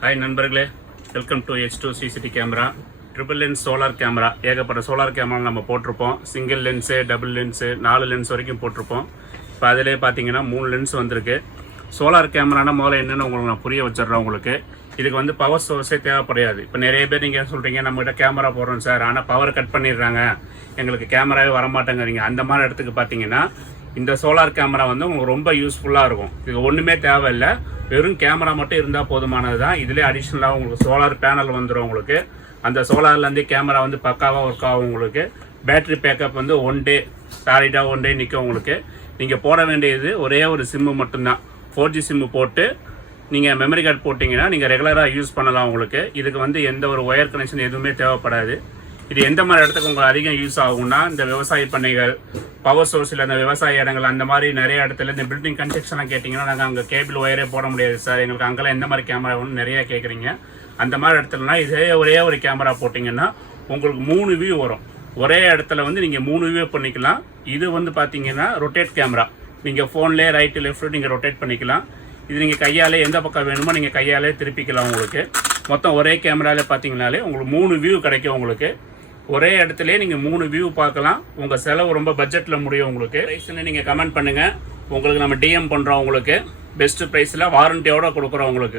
Hi நண்பர்களே, welcome to H2 CCTV camera. Triple lens solar camera. ஏகப்பட்ட solar camera நம்ம போட்டிருப்போம். Single lens, double lens, 4 lens வரைக்கும் போட்டிருப்போம். இப்போ அதிலே பார்த்தீங்கன்னா 3 லென்ஸ் வந்திருக்கு. சோலார் கேமரானா முதல்ல என்னென்னு உங்களுக்கு நான் புரிய வச்சிடுறேன். உங்களுக்கு இதுக்கு வந்து பவர் சோர்ஸே தேவைப்படாது. இப்போ நிறைய பேர் நீங்கள் சொல்கிறீங்க நம்மகிட்ட கேமரா போடுறோம் சார், ஆனால் பவர் கட் பண்ணிடுறாங்க, எங்களுக்கு கேமராவே வரமாட்டேங்கிறீங்க. அந்த மாதிரி இடத்துக்கு பார்த்தீங்கன்னா இந்த சோலார் கேமரா வந்து உங்களுக்கு ரொம்ப யூஸ்ஃபுல்லாக இருக்கும். இது ஒன்றுமே தேவையில்லை, வெறும் கேமரா மட்டும் இருந்தால் போதுமானது தான். இதிலே அடிஷ்னலாக உங்களுக்கு சோலார் பேனல் வந்துடும். உங்களுக்கு அந்த சோலார்லேருந்தே கேமரா வந்து பக்காவாக ஒர்க் ஆகும். உங்களுக்கு பேட்ரி பேக்கப் வந்து 1 டே சாலிடாக 1 டே நிற்கும். உங்களுக்கு நீங்கள் போட வேண்டியது ஒரே ஒரு சிம்மு மட்டும்தான். 4G சிம்மு போட்டு நீங்கள் மெமரி கார்டு போட்டிங்கன்னா நீங்கள் ரெகுலராக யூஸ் பண்ணலாம். உங்களுக்கு இதுக்கு வந்து எந்த ஒரு ஒயர் கனெக்ஷன் எதுவுமே தேவைப்படாது. இது எந்த மாதிரி இடத்துக்கு உங்களுக்கு அதிகம் யூஸ் ஆகும்னா, இந்த விவசாய பண்ணைகள், பவர் சோர்ஸில் அந்த விவசாய இடங்கள், அந்த மாதிரி நிறைய இடத்துல இந்த பில்டிங் கன்ஸ்ட்ரக்ஷன்லாம் கேட்டிங்கன்னா நாங்கள் அங்கே கேபிள் ஒயரே போட முடியாது சார், எங்களுக்கு அங்கெல்லாம் எந்த மாதிரி கேமரா வேணும்னு நிறையா கேட்குறீங்க. அந்த மாதிரி இடத்துலனா இதே ஒரே ஒரு கேமரா போட்டிங்கன்னா உங்களுக்கு 3 வியூ வரும். ஒரே இடத்துல வந்து நீங்கள் 3 வியூ பண்ணிக்கலாம். இது வந்து பார்த்தீங்கன்னா ரொட்டேட் கேமரா. நீங்கள் ஃபோன்லேயே ரைட்டு லெஃப்ட் நீங்கள் ரொட்டேட் பண்ணிக்கலாம். இது நீங்கள் கையாலே எந்த பக்கம் வேணுமோ நீங்கள் கையாலே திருப்பிக்கலாம். உங்களுக்கு மொத்தம் ஒரே கேமராலே பார்த்தீங்கனாலே உங்களுக்கு 3 வியூ கிடைக்கும். உங்களுக்கு ஒரே இடத்துல நீங்கள் 3 வியூ பார்க்கலாம். உங்கள் செலவு ரொம்ப பட்ஜெட்டில் முடியும். உங்களுக்கு ப்ரைஸ்ன்னு நீங்கள் கமெண்ட் பண்ணுங்கள், உங்களுக்கு நம்ம டிஎம் பண்ணுறோம். உங்களுக்கு பெஸ்ட்டு ப்ரைஸில் வாரண்டியோடு கொடுக்குறோம். உங்களுக்கு